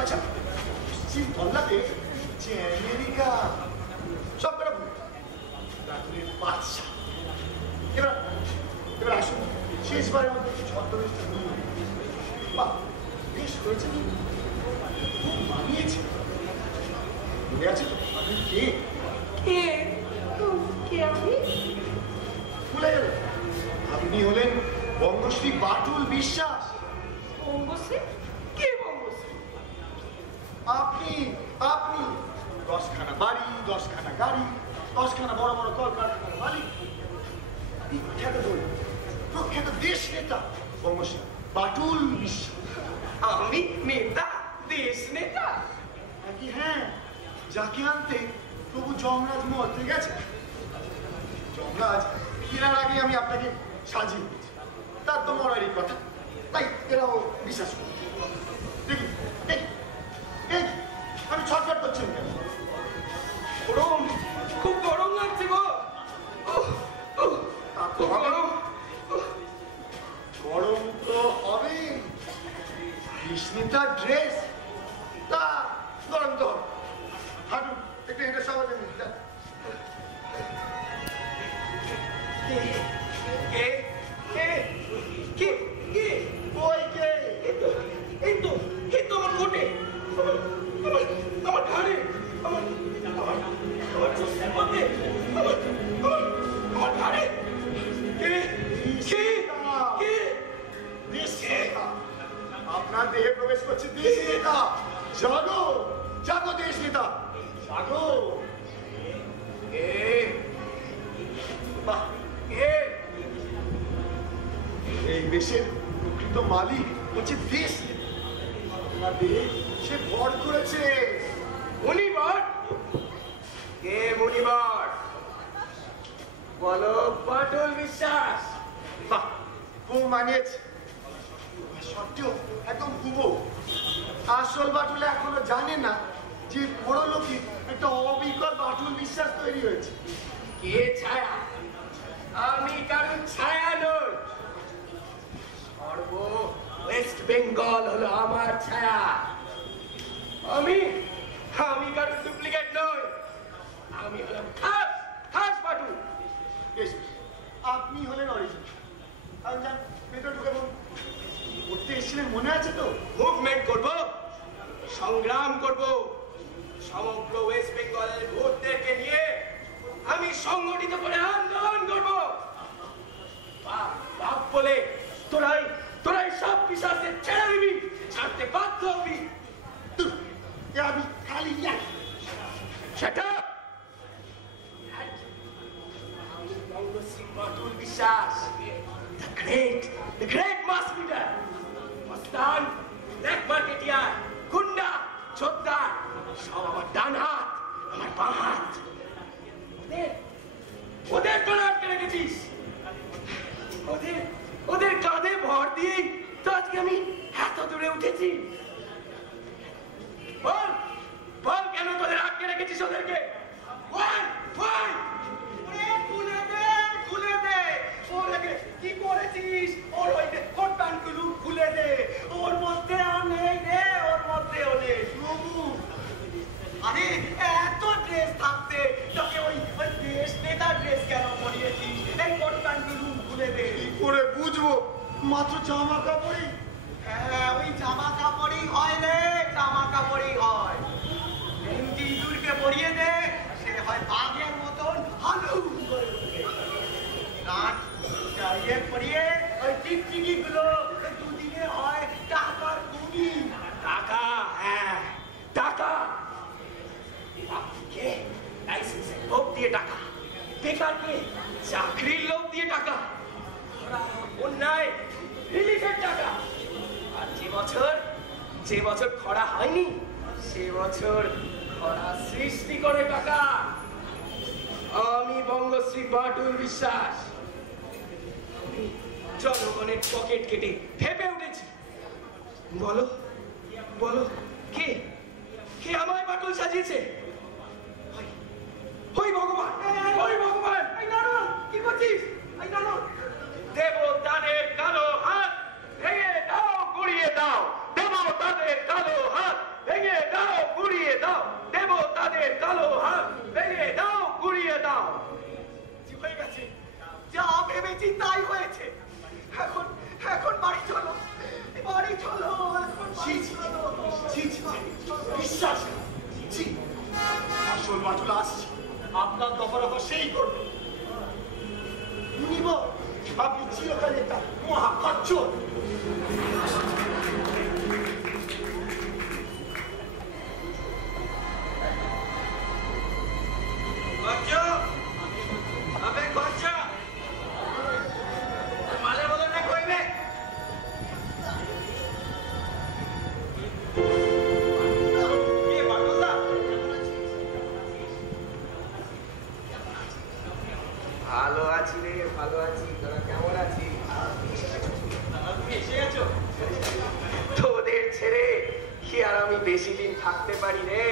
আচ্ছা পশ্চিম বাংলাতে যে আমেরিকা সবকটা রাত্রির বাদশা। এবার আসুন শেষবারের মধ্যে একটু ছদ্মবেশটা নিয়ে বাহ বেশ হয়েছে, খুব মানিয়েছে। মনে আছে তো আপনি কে? ভুলে গেল? আপনি হলেন বঙ্গশ্রী বাটুল বিশ্বাস। বঙ্গশ্রী? কে বঙ্গশ্রী? আপনি 10খানা বাড়ি, 10খানা গাড়ি, 10খানা বড় বড় কলকারখানার মালিক, বিখ্যাত প্রখ্যাত দেশ নেতা বঙ্গশ্রী বাটুল বিশ্বাস। আমি নেতা? দেশ নেতা? নাকি হ্যাঁ, যাকে আনতে প্রভু যমরাজ মরতে গেছে। যমরাজ ফেরার আগে আমি আপনাকে সাজিয়ে দিয়েছি, তার তো মরারই কথা, তাই এরাও বিশ্বাস করি। দেখি আমি ছটফট করছেন কেন? গরম, খুব গরম লাগছে গো। গরম তো হবে, কৃষ্ণিতার ড্রেস তা গরম তো হবে। হাঁটুন একটু হেঁটে সবাই আপনার দেহে প্রবেশ করছে দেশ নেতা। জাগো জাগো দেশ নেতা, জাগো। এই দেশের প্রকৃত মালিক হচ্ছে দেশ নেতা। আপনার দেহে সে ভর করেছে। মনিবার? কে মনিবার? বলো বাটুল বিশ্বাস। খুব মানিয়েছে, সত্ত্বেও একদম হুবো। আসল বাটুলে এখনো জানে না যে বড় লোকের একটা অবিকল বাটুল বিশ্বাস তৈরি হয়েছে। কে ছায়া? আমি কারণ ছায়া নই। সর্ব ওয়েস্ট বেঙ্গল হলো আমার ছায়া। আমি কারণ ডুপ্লিকেট নই। আমি হলাম খাস বাটুল। আপনি হলেন অরিজিনাল। আমি যান ভেতরে ঢুকে করতে এসেছিলেন, মনে আছে তো? মুভমেন্ট করব, সংগ্রাম করব, সমগ্র ওয়েস্ট বেঙ্গলের ভোটদেরকে নিয়ে আমি সংগঠিত করে আন্দোলন করব। বাপ বলে তোরাই সব পিশাচদের ছেড়ে দিবি, ছাড়তে বাধ্য হবি। আমি খালি Shut up! বঙ্গশ্রী বাটুল বিশ্বাস, the great mass leader, Mastan, black marketeer, গুন্ডা, ছোটদার, সব আমার ডান হাত, আমার বাঁ হাত। ওদের তোরা আটকে রেখেছিস। ওদের কাঁধে ভর দিয়েই তো আজকে আমি এত দূরে উঠেছি। বল কেন তোদের আটকে রেখেছিস ওদেরকে? খুলে দে। ওদেরকে কি করেছিস? ওর ওই কোট প্যান্টগুলো খুলে দে। ওর মধ্যে নেই রে, ওর মধ্যেও নেই। আরে এত ড্রেস থাকতে তোকে ওই দেশ নেতার ড্রেস কেন পরিয়েছিস? এই কোট প্যান্টগুলো খুলে দে। কি করে বুঝবো? মাত্র জামা কাপড়ই। হ্যাঁ, ওই জামা কাপড়ই হয় রে, জামা কাপড়ই হয়। ইঁদুরকে পরিয়ে দে, সে হয় বাঘের মতন হালুম করে উঠবে। নাট চালিয়ে পরিয়ে ওই টিকটিকি গুলো দুদিনে হয় টাকার গুণী। টাকা, হ্যাঁ টাকা। কে লাইসেন্সের লোভ দিয়ে টাকা, বেকারকে চাকরির লোভ দিয়ে টাকা, অন্যায় রিলিফের টাকা। আর যে বছর খরা হয়নি সে বছর খরা সৃষ্টি করে টাকা। আমি বঙ্গশ্রী বাটুল বিশ্বাস, আমি জনগণের পকেট কেটে ফেপে উঠেছি। বলো কে আমায় বাটুল সাজিয়েছে? ওই ভগবান, কি করছিস? দেবতাদের কালো হাত ভেঙে দাও, গুড়িয়ে দাও। রফা সেই করবে। নিব আপনি চিরকালে একটা মহা খচ্চর। ভালো আছি রে, ভালো আছি। তোরা কেমন আছিস? তোদের ছেড়ে কি আর আমি বেশি দিন থাকতে পারি রে?